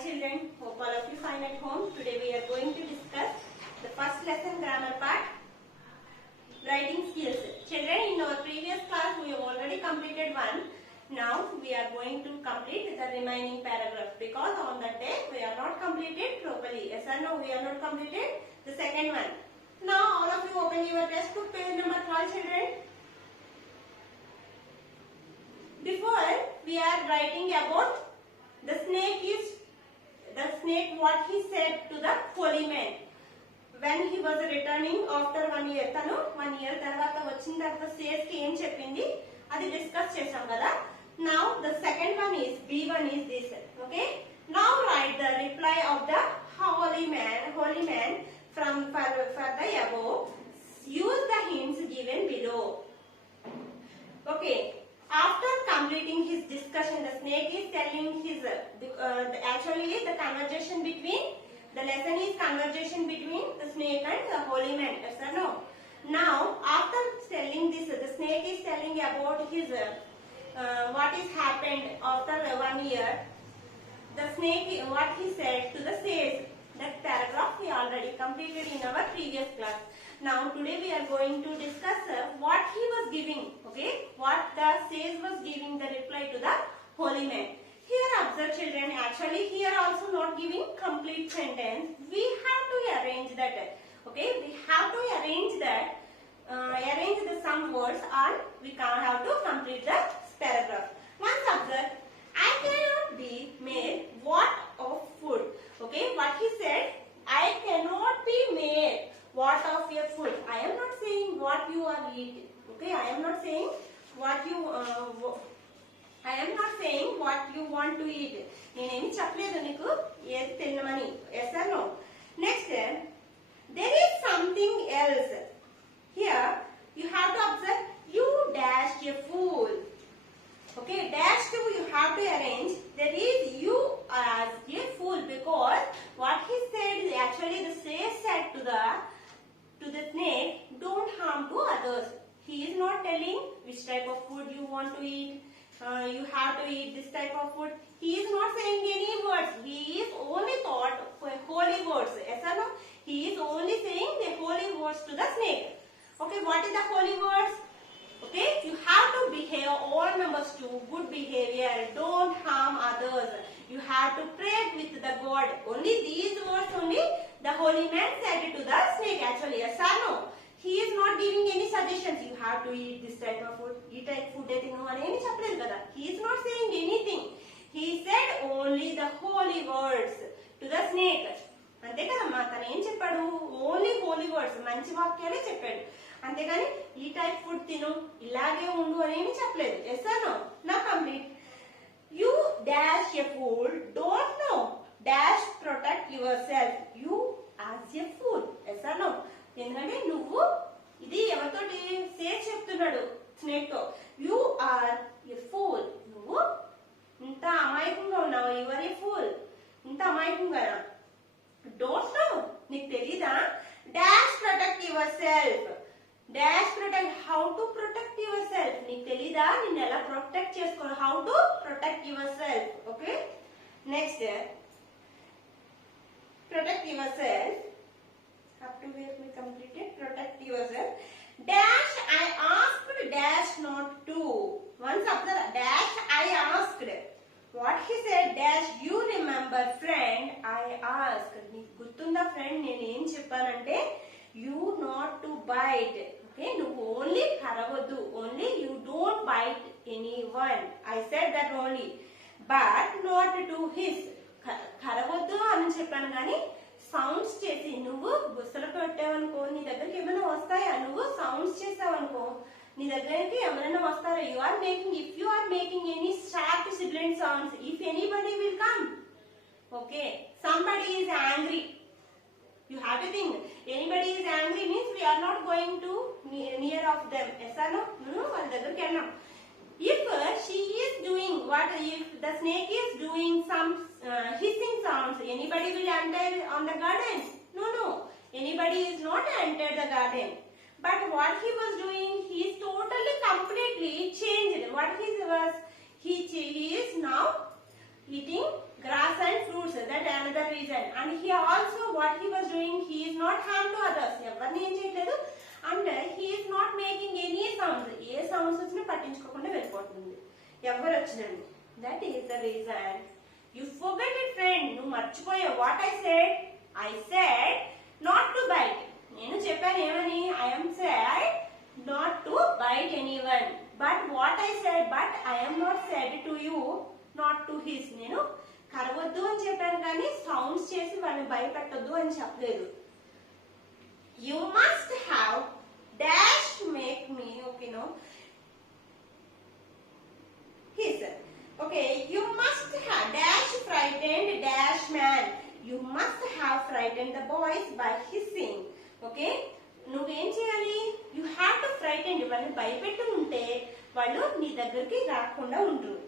children, hope all of you fine at home. Today we are going to discuss the first lesson grammar part, writing skills. Children, in our previous class we have already completed one. Now we are going to complete the remaining paragraph because on that day we are not completed properly. Yes or no? We are not completed the second one. Now all of you open your textbook page number 12, children. Before we are writing about the snake what he said to the holy man when he was returning after 1 year. తను 1 year తర్వాత వచ్చిన తర్వాత says కి ఏం చెప్పింది అది discuss చేసాం కదా. Now the second one is B1 is this. Okay, now write the reply of the holy man from for the above. Use the hints given below. Okay, after completing his discussion, the snake is telling his actually the conversation between the lesson is conversation between the snake and the holy man. Yes or no? Now after telling this, the snake is telling about his what is happened after 1 year. The snake what he said to the sage. That paragraph we already completed in our previous class. Now today we are going to discuss what he was giving. Okay, what the sage was giving the reply to the holy man. Here observe children, actually here also not giving complete sentence. We have to arrange that. Okay, we have to arrange that. Arrange the some words and we can have to complete the paragraph. Once observe, I cannot be made what of food. Okay, what he said, I cannot be made what of your food. I am not saying what you are eating. Okay, I am not saying what you I am not saying what you want to eat. నేనేమి చెప్పలేదు నీకు ఏది తినమని. Yes or no? Next, there is something else. Here you have to observe, you dashed a fool. Okay, dash to you have to arrange. There is you as a fool because what he said actually the sage said to the snake, don't harm to others. He is not telling which type of food you want to eat. You have to eat this type of food. He is not saying any words. He is only taught holy words. Yes or no? He is only saying the holy words to the snake. Okay, what is the holy words? Okay, you have to behave all members to good behavior. Don't harm others. You have to pray with the God. Only these words only the holy man said to the snake actually. Yes or no? He is not giving any suggestions. You have to eat this type of food. Eat type food. He is not saying anything. He said only the holy words to the snake. అంతే కదమ్మా, తను ఏం చెప్పాడు? Only Holi words, మంచి వాక్యాలే చెప్పాడు. అంతేగాని ఈ type food తిను, ఇలాగే ఉండు అనేమి చెప్పలేదు. Yes or no? నా complete. You dash a fool don't know dash protect your self you as a fool. Yes or no? ఎందుకంటే నువ్వు ఇది ఎవరితోటి సేజ్ చెప్తున్నాడు స్నేక్ తో. You are a fool. నువ్వు ఇంత అమాయకంగా ఉన్నావు. Your a fool. ఇంత అమాయకంగా డోంట్ నో, నీకు తెలీదా? Dash protect your self. Dash protect, how to protect your self. నీకు తెలీదా నిన్ను ఎలా ప్రొటెక్ట్ చేసుకోవాలి? How to protect your self. Okay, next protect your self. Up to where we completed protect yourself. Dash I asked dash not to. Once after dash I asked. What he said dash you remember friend I asked. నీకు గుర్తుందా friend నేను ఏం చెప్పానంటే you not to bite. Okay, నువ్వు only కరవద్దు. Only you don't bite anyone. I said that only. But not to hiss. కరవద్దు అని చెప్పాను కానీ సౌండ్స్ చేసి నువ్వు బుసలు పెట్టావనుకో నీ దగ్గరికి ఏమైనా వస్తాయా? నువ్వు సౌండ్స్ చేసావనుకో నీ దగ్గరికి ఎవరైనా వస్తారా? You are making, if you are making any sharp sibling sounds, if anybody will come. Okay, somebody is angry. You have to think, anybody is angry means we are not going to near of them. Yes or no? No, వాళ్ళ దగ్గరికి వెళ్ళాం. If she is doing what, if the snake is doing some hissing sounds, anybody will enter on the garden? No, anybody is not enter the garden. But what he was doing, he is totally completely changed. What he was, he is now eating grass and fruits. That reason. And he also what he was doing, he is not harm to others. ఎవరిని ఏం చేయట్లేదు. And he is not making any sounds. A sounds వచ్చినా పట్టించుకోకుండా వెళ్ళిపోతుంది ఎవరు వచ్చినండి. That is the reason. You forget it, friend. నువ్వు మర్చిపోయావు. What I said not to bite. నేను చెప్పాను ఏమని? I am said not to bite anyone. But what I said, but I am not said to you not to hiss. నేను కరవద్దు అని చెప్పాను కానీ sounds చేసి వాళ్ళని భయపెట్టొద్దు అని చెప్పలేదు. You must have dash make me, okay, no, hiss. Okay, you must have dash frightened dash man. You must have frightened the boys by hissing. Okay, నువ్వేం చేయాలి? You have to frighten. వాళ్ళని భయపెట్టి ఉంటే వాళ్ళు నీ దగ్గరికి రాకుండా ఉంటారు.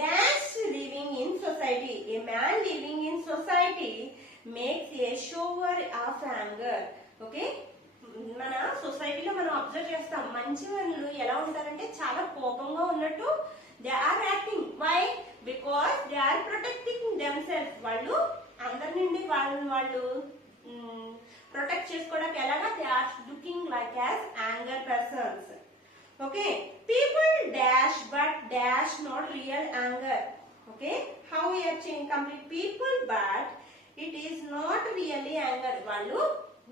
Dash living in society. A man living in society makes a shower of anger. Okay, మన సొసైటీలో మనం అబ్జర్వ్ చేస్తాం మంచి వాళ్ళు ఎలా ఉంటారంటే చాలా కోపంగా ఉన్నట్టు they are acting. Why? Because they are protecting themselves. వాళ్ళు అందరి నుండి వాళ్ళు ప్రొటెక్ట్ చేసుకోవడానికి ఎలాగా they are looking like as anger persons. Okay, people dash but dash not real anger. Okay, how we are change complete people but it is not really anger. వాళ్ళు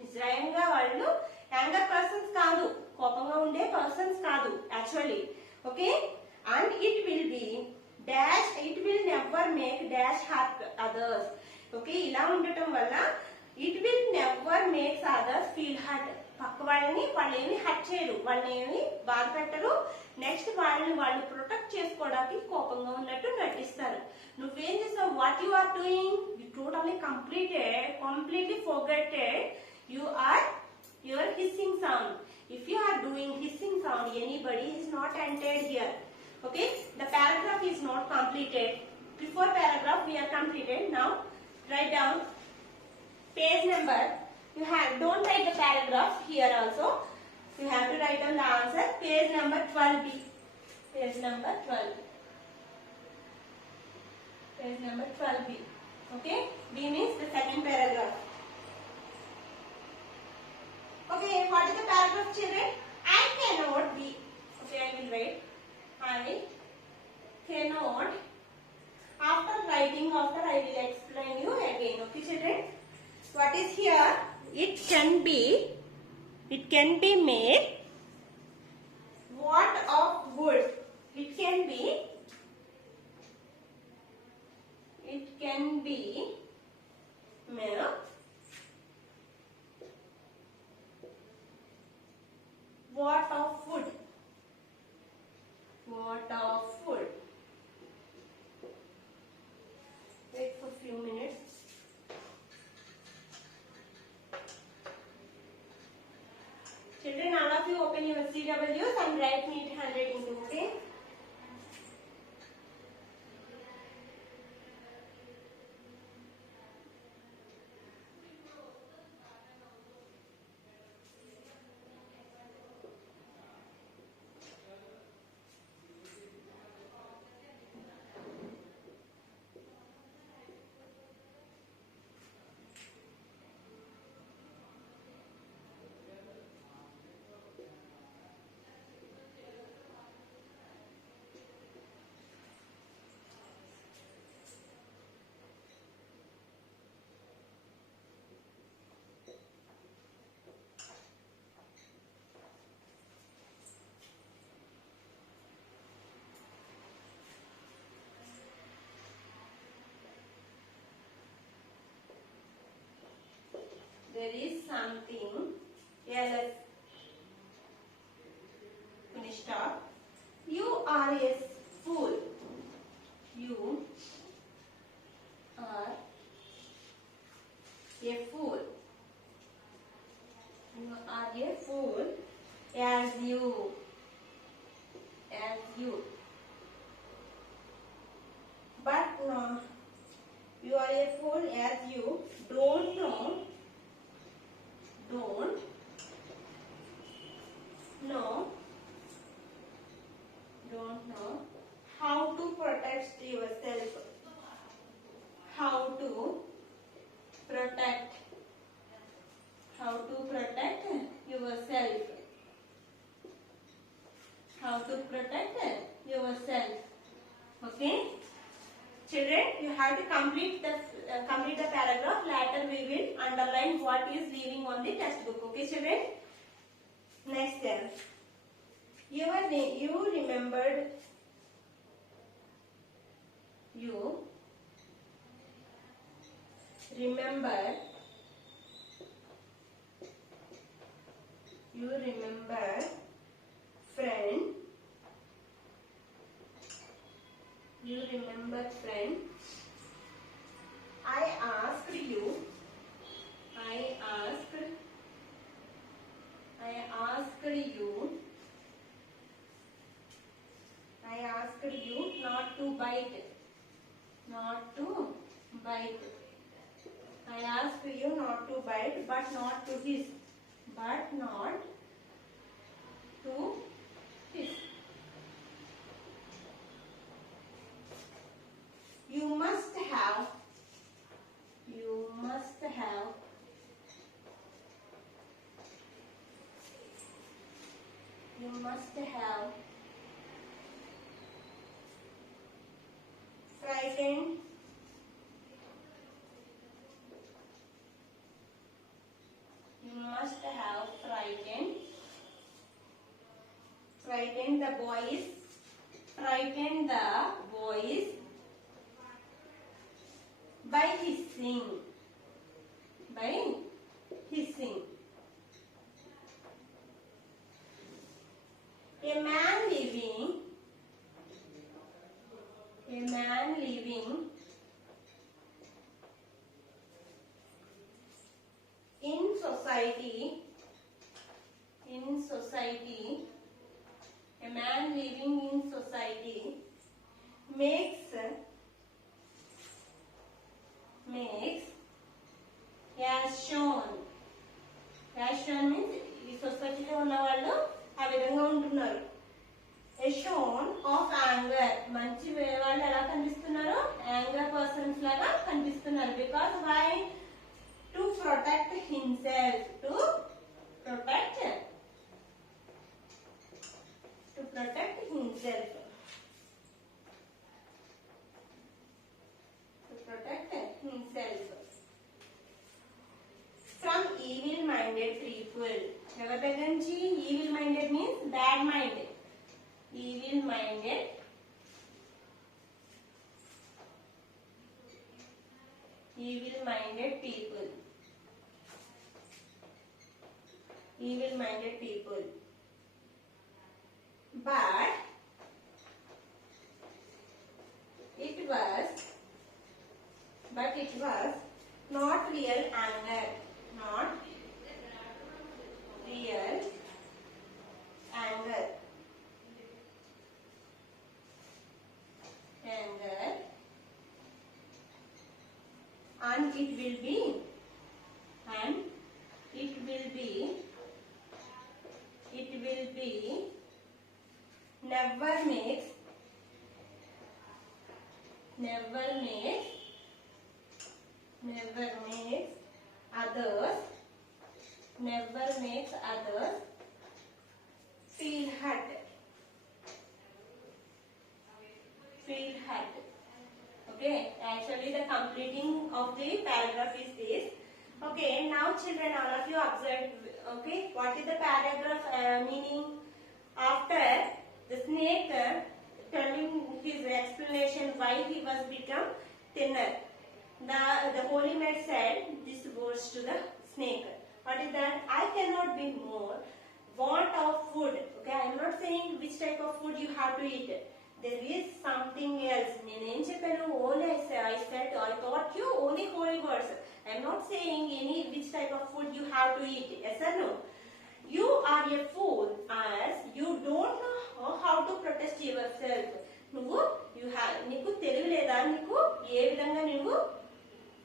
నిజంగా వాళ్ళు anger persons కాదు, కోపంగా ఉండే persons కాదు actually. Okay, and it will be dash, it will never make dash hurt others. Okay, ఇలా ఉండటం వల్ల it will never makes others feel hurt. పక్క వాళ్ళని వాళ్ళు ఏమి హర్ట్ చేయరు, వాళ్ళని ఏమి బాధ పెట్టరు. నెక్స్ట్ వాళ్ళు ప్రొటెక్ట్ చేసుకోవడానికి కోపంగా ఉన్నట్టు నటిస్తారు. నువ్వేం చేస్తావు? What you are doing? You totally completely forgetted your hissing sound. If you are doing hissing sound, anybody is not entered here. Okay, the paragraph is not completed. Before paragraph we are completed. Now write down page number. You don't write the paragraph here also. You have to write down the answer. Page number 12b. Page number 12. Page number 12b. Okay, B means the second paragraph. Okay, what is the paragraph, children? I cannot be. Okay, I will write. I cannot. After writing, I will explain you again. Okay, children. What is here? It can be made. What of wood? It can be made. What of wood? What of wood? Wait for few minutes. Children, all of you open your CWs and write neat handwriting too, okay? There is something. Yeah, let's finish stop. You are a fool. You are a fool. You are a fool as you. But no, you are a fool as you don't know how to protect yourself. How to you have to complete the paragraph. Later we will underline what is leaving on the textbook. Okay, children. Next then, you remembered. You remember. You remember, friend. You remember, friend. I asked you. I asked you. I asked you not to bite. Not to bite. I asked you not to bite, but not to hiss. But not to hiss. You must have. You must have. You must have. Frightened. You must have frightened. Frightened the boys. Frightened the boys by hissing. By hissing. A man living in society, a man living in society makes as shown means ఈ సొసైటీలో ఉన్న వాళ్ళు ఆ విధంగా ఉంటున్నారు. A shown of anger, మంచి వాళ్ళు ఎలా కనిపిస్తున్నారు, యాంగర్ పర్సన్స్ లాగా కనిపిస్తున్నారు. Because why? To protect himself. To protect himself. To protect himself from evil-minded people. ఎవరి దగ్గర నుంచి? Evil-minded means bad mind. Evil-minded people. Evil-minded people. But it was not real anger. Not real anger. And it will be never makes others feel hurt. Okay, actually the completing of the paragraph is this. Okay, now children, all of you observe. Okay, what is the paragraph meaning? After the snake telling his explanation why he was become thinner, the holy maid said these words to the snake. What is that? I cannot be more want of food. Okay, I am not saying which type of food you have to eat. There is something else. I taught you only holy words. I am not saying any which type of food you have to eat. Yes or no? You are a fool as you don't know how to protect yourself. నీకు తెలియలేదా నీకు ఏ విధంగా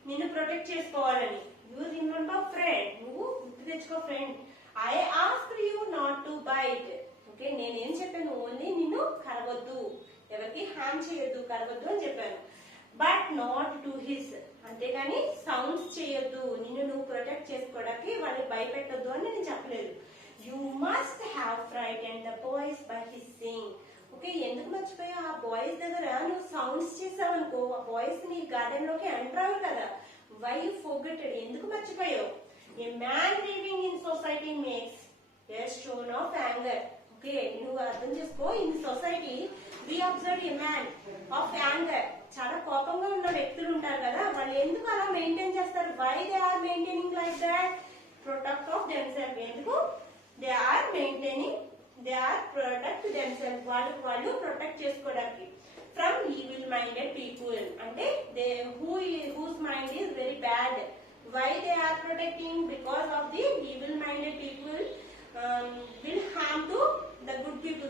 నిన్ను protect చేసుకోవాలని. You remember friend, నువ్వు గుర్తు తెచ్చుకో friend. I asked you not to bite. Okay, నేనేం చెప్పాను? ఓన్లీ నిన్ను కరవద్దు, ఎవరికి హామ్ చేయొద్దు, కరవద్దు అని చెప్పాను. బట్ నాట్ టు హిస్, అంతేగాని సౌండ్స్ చేయొద్దు, నిన్ను నువ్వు ప్రొటెక్ట్ చేసుకోవడానికి వాళ్ళని భయపెట్టొద్దు అని నేను చెప్పలేదు. You must have frightened the boys by hissing. Okay, ఎందుకు మర్చిపోయా? ఆ బాయ్స్ దగ్గర నువ్వు సౌండ్స్ చేసావనుకో ఆ బాయ్స్ నీ గార్డెన్ లోకి ఎంటర్ అవ్వరు కదా. Why you forgetted? ఎందుకు మర్చిపోయావు? A man living in society makes a shown of anger. Okay, నువ్వు అర్థం చేసుకో. In society we observe a man of anger. చాలా కోపంగా ఉన్న వ్యక్తులు ఉంటారు కదా, వాళ్ళు ఎందుకు అలా మెయింటైన్ చేస్తారు? Why they are maintaining like that? Protect of themself. ఎందుకు they are maintaining? They are protect themself. వాళ్ళు ప్రొటెక్ట్ చేసుకోవడానికి. ఫ్రమ్ ఈవిల్ మైండెడ్ పీపుల్ అంటే they whose mind is very bad. Why they are protecting? Because of the evil minded people will harm to the good people.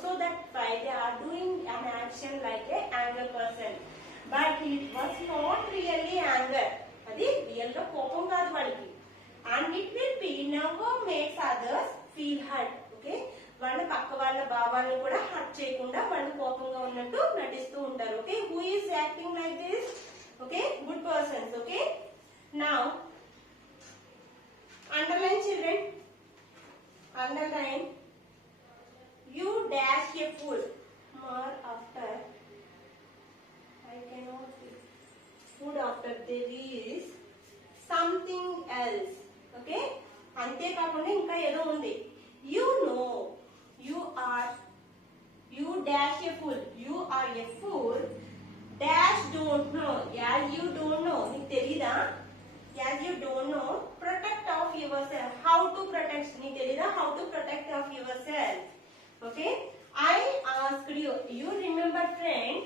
So that why they are doing an action like a anger person. But it was not really anger. అది real గా కోపం కాదు వాళ్ళకి. And it will be never makes others feel hurt. Okay, వాళ్ళ పక్క వాళ్ళ భావాలను కూడా హర్ట్ చేయకుండా వాళ్ళు కోపంగా ఉన్నట్టు నటిస్తూ ఉంటారు. Okay, who is acting like this? Okay, good persons. Okay, now underline children. Underline, you dash a fool. More after, I cannot put after there is something else. Okay, ante kaakunda inka edo undi. You know, you dash a fool. You are a fool. Dash don't know. As you don't know, నీకు తెలీదా? As you don't know, protect of yourself. How to protect? నీకు తెలీదా? How to protect of yourself. Okay, I asked you. You remember, friend?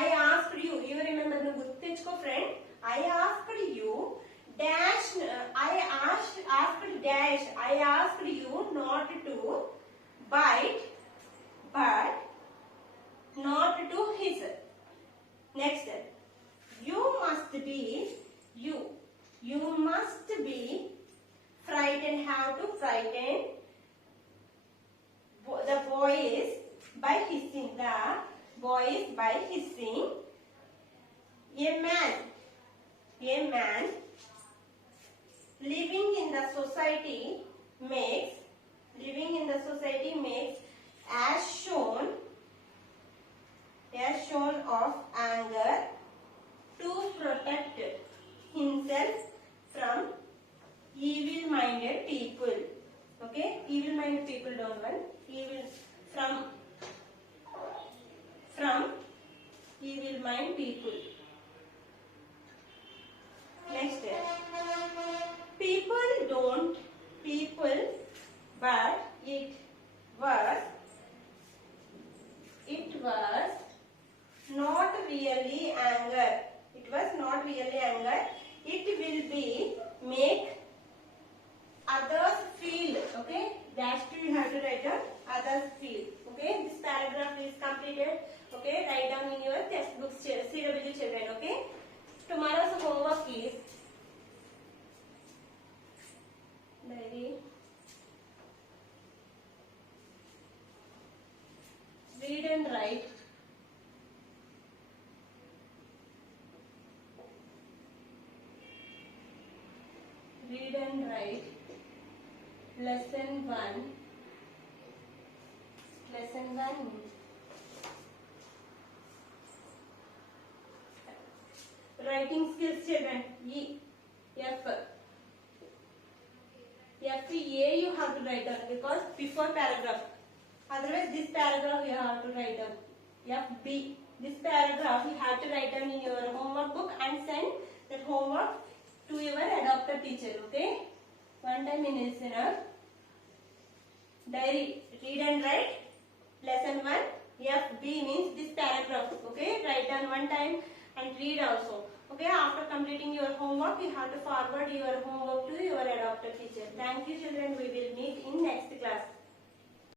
I asked you. You remember? నువ్వు గుర్తు తెచ్చుకో friend. I asked you. Dash. I asked dash. I asked you not to bite, but not to hiss. Next, you must be you. You must be frightened. How to frighten the boys by hissing. The boys by hissing. A man living in the society makes as shown of anger to protect himself from evil-minded people. Okay, evil-minded people don't want evil from evil-minded people. Next, people, but it was not really anger. It was not really anger. It will be make others feel. Okay, dash to you have to write down others feel. Okay, this paragraph is completed. Okay, write down in your textbooks, CW children. Okay, tomorrow's homework is diary, read and write. Read and write lesson 1. Writing skills children. F A you have to write down because before paragraph. Otherwise this paragraph you have to write down. FB. This paragraph you have to write down in your homework book and send that homework to your adopted teacher. Okay, one time in listener. Diary, read and write lesson 1. FB means this paragraph. Okay, write down one time and read also. Okay, after completing your homework you have to forward your homework to your adopted teacher. Thank you children, we will meet in next class.